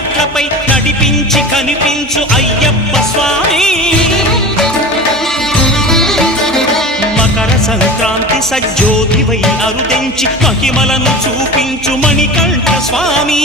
మెట్లపై నడిపించి కనిపించు అయ్యప్ప స్వామి మకర సంక్రాంతి సజ్జోతివై అరుదెంచి మహిమలను చూపించు మణికంఠ స్వామి